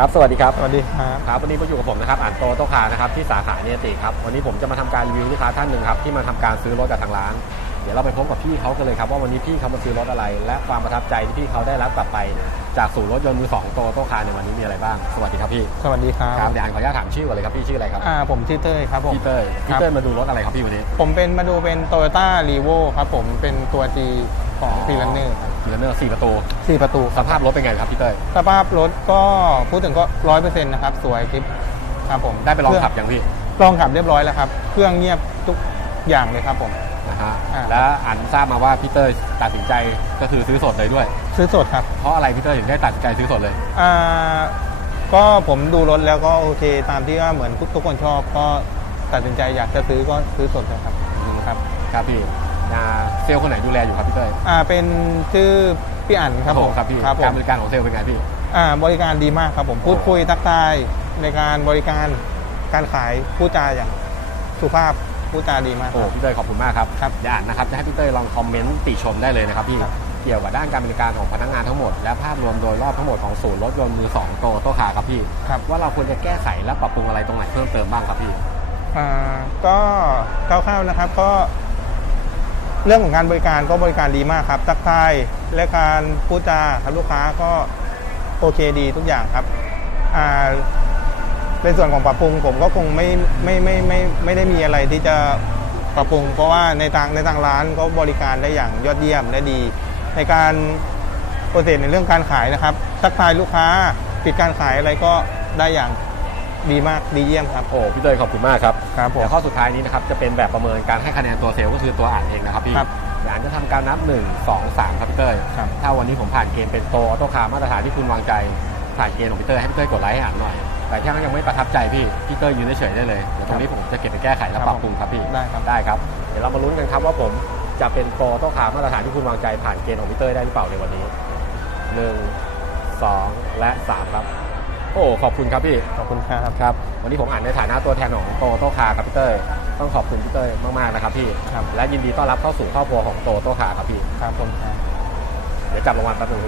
ครับ สวัสดีครับ สวัสดีครับ ครับวันนี้มาอยู่กับผมนะครับอ่านโตโตคานะครับที่สาขาเนติครับ วันนี้ผมจะมาทำการรีวิวลูกค้าท่านหนึ่งครับที่มาทำการซื้อรถจากทางร้าน เดี๋ยวเราไปพบกับพี่เขากันเลยครับว่าวันนี้พี่เขามาซื้อรถอะไร และความประทับใจที่พี่เขาได้รับกลับไป จากศูนย์รถยนต์มือสองโตโตคาในวันนี้มีอะไรบ้าง สวัสดีครับพี่ สวัสดีครับครับเดี๋ยวอ่านขออนุญาตถามชื่อก่อนเลยครับพี่ชื่ออะไรครับ อ่าผมชื่อเต้ยครับผม พี่เต้ย คพี่รับ เต้ยมาดูรถอะไรครับพี่วันนี้ ผมเป็นมาดูเป็น Toyota r e v o ครับผมเป็นตัว G ของ f ี r นเนอร์ครับฟิลเนอร์สี่ประตูสี่ประตูสภาพรถเป็นไงครับพี่เต้ยสภาพรถก็พูดถึงก็ร้อยเปอร์เซ็นต์นะครับ สวยคลิปครับผมได้ไปลองเคขับยังพี่ลองขับเรียบร้อยแล้วครับ เครื่องเงียบทุกอย่างเลยครับผมนะฮะอ่าแล้วอ่านทราบมาว่าพี่เต้ยตัดสินใจก็คือซื้อสดเลยด้วย ซื้อสดครับ เพราะอะไรพี่เต้ยถึงได้ตัดสินใจซื้อสดเลยอ่าก็ผมดูรถแล้วก็โอเค ตามที่ว่าเหมือนทุกคนชอบก็ตัดสินใจอยากจะซื้อก็ซื้อสดเลยครับครับครับพี่ อ่าเซลล์คนไหนดูแลอยู่ครับพี่เต้ยอ่าเป็นชื่อพี่อั๋นครับผมครับพี่ครับผการมบริการของเซลล์เป็นไงพี่ อ่าบริการดีมากครับผมพูดคุยทักทายในการบริการการขายพูดจาอย่างสุภาพพูดจาดีมากโอ้ครับ พี่เต้ยขอบคุณมากครับครับอย่าอ่านนะครับจะให้พี่เต้ยลองคอมเมนต์ติชมได้เลยนะครับพี่ครับ เกี่ยวกับด้านการบริการของพนักงานทั้งหมดและภาพรวมโดยรอบทั้งหมดของศูนย์รถยนต์มือสองโตโตคาครับพี่ ครับ ว่าเราควรจะแก้ไขและปรับปรุงอะไรตรงไหนเพิ่มเติมบ้างครับพี่ อ่าก็คร่าวๆนะครับก็ เรื่องของการบริการก็บริการดีมากครับทักทายและการพูดจาครับลูกค้าก็โอเคดีทุกอย่างครับอ่าในส่วนของปรับปรุงผมก็คงไม่ไม่ไม่ไม่ไม่ได้มีอะไรที่จะปรับปรุง เพราะว่าในทางในทางร้านก็บริการได้อย่างยอดเยี่ยมและดี ในการโปรเซสในเรื่องการขายนะครับทักทายลูกค้าปิดการขายอะไรก็ได้อย่าง ดีมากดีเยี่ยมครับ โอ้พี่เต้ยขอบคุณมากครับครับผมเดี๋ยวข้อสุดท้ายนี้นะครับจะเป็นแบบประเมินการให้คะแนนตัวเซลล์ก็คือตัวอ่านเองนะครับพี่ครับเดี๋ยวอ่านจะทำการนับ 1 2 3 ครับพี่เต้ยครับ ถ้าวันนี้ผมผ่านเกณฑ์เป็นโตออโต้คาร์มาตรฐานที่คุณวางใจผ่านเกณฑ์ของพี่เต้ยให้พี่เต้ยกดไลค์ให้อ่านหน่อย แต่ถ้ายังไม่ประทับใจพี่พี่เต้ยยืนเฉยๆได้เลยเดี๋ยวตรงนี้ผมจะเก็บไปแก้ไขและครับปรับปรุงครับพี่ได้ครับได้ครับเดี๋ยวเรามาลุ้นกันครับว่าผมจะเป็นโตออโต้คาร์มาตรฐานที่คุณวางใจผ่านเกณฑ์ของพี่เต้ยได้หรือเปล่าในวันนี้หนึ่งสองและสามครับ โอ้ขอบคุณครับพี่ขอบคุณครับครับ วันนี้ผมอ่านในฐานะตัวแทนของโตโต้คาร์ครับพี่เต้ยต้องขอบคุณพี่เต้ยมากๆนะครับพี่ครับ และยินดีต้อนรับเข้าสู่ครอบครัวของโตโต้คาร์ครับพี่ครับผมครับ เดี๋ยวจับรางวัลแป๊บนึง